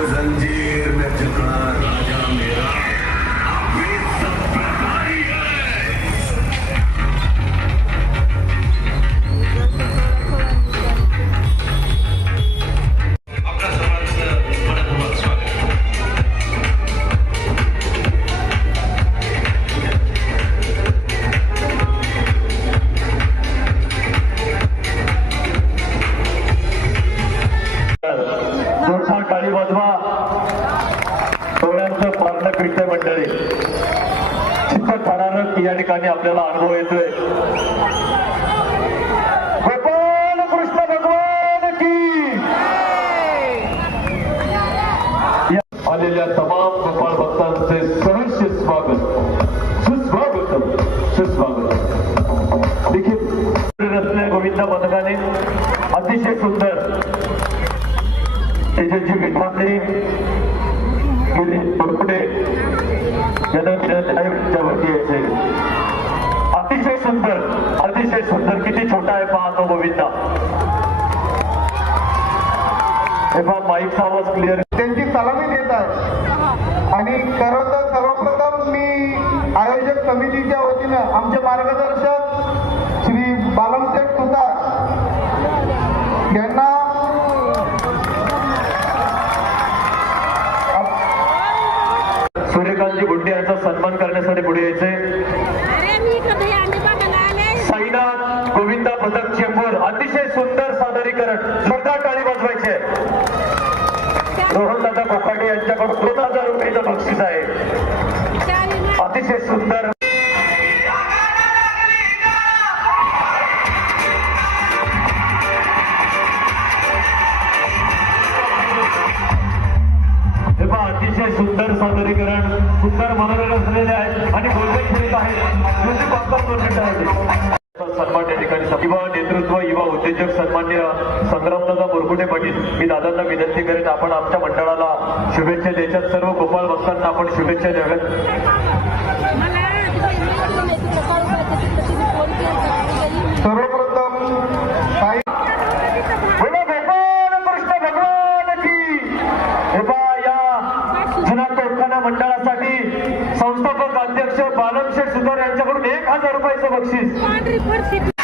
हर जंजीर में झुका राजा मेरा अभी सब पे भारी है। आपका सर्वांचं मनपूर्वक स्वागत। जोरदार टाळी वाजवा सोहळ्याचं प्रार्थना मंडळी चित्तथरारक या ठिकाणी आपल्याला अनुभव येतोय। गोपाल कृष्ण भगवान की आलेल्या तमाम गोपाळ भक्तांचे सहर्ष स्वागत, सुस्वागत, सुस्वागत। देखील रत्न गोविंदा पथकाने अतिशय सुंदर त्याची विभागणी गेली पुढे वरती यायचे अतिशय सुंदर किती छोटा आहे पहा तो गोविंदा। हे पहा माईकचा आवाज क्लिअर, त्यांची सलामी देत आहे। आणि खरं तर सर्वप्रथम मी आयोजक समितीच्या वतीनं आमचे मार्गदर्शक श्री बालमशेठ सुतार यांना सूर्यकांतजी गुंडे यांचा सन्मान करण्यासाठी पुढे यायचे। साईनाथ गोविंदा पथक चेंबूर अतिशय सुंदर सादरीकरण, जोरदार टाळी वाजवायचे। रोहन दादा कोकाटे यांच्याकडून 2000 रुपयाचं बक्षीस आहे। अतिशय सुंदर अतिशय सुंदर सादरीकरण, सुंदर मनोरंजन असलेले आहेत आणि बोलणे खेळत आहेत। सन्मान या ठिकाणी युवा नेतृत्व, युवा उद्योजक सन्मान्य संग्रामदादा मुरगुडे पाटील, मी दादांना विनंती करेन आपण आमच्या मंडळाला शुभेच्छा द्यायच्यात। सर्व गोपाळ भक्तांना आपण शुभेच्छा द्याव्यात। सर्वप्रथम साई मंडळासाठी संस्थापक अध्यक्ष बालमशेठ सुतार यांच्याकडून 1000 रुपयाचं बक्षीस।